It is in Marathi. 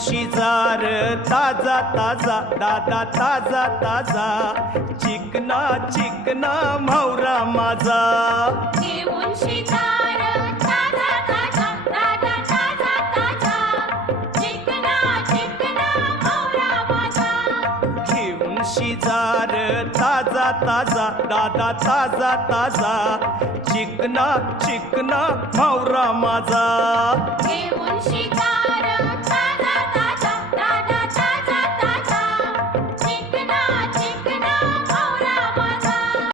शिजार ताजा ताजा दादा ताजा ताजा चिकना चिकना म्हावरा माझा घेऊन शिकार ताजा ताजा दादा ताजा ताजा चिकना चिकना म्हावरा माझा घेऊन शिजार ताजा ताजा दादा ताजा ताजा चिकना चिकना म्हावरा माझा घेऊन शिकार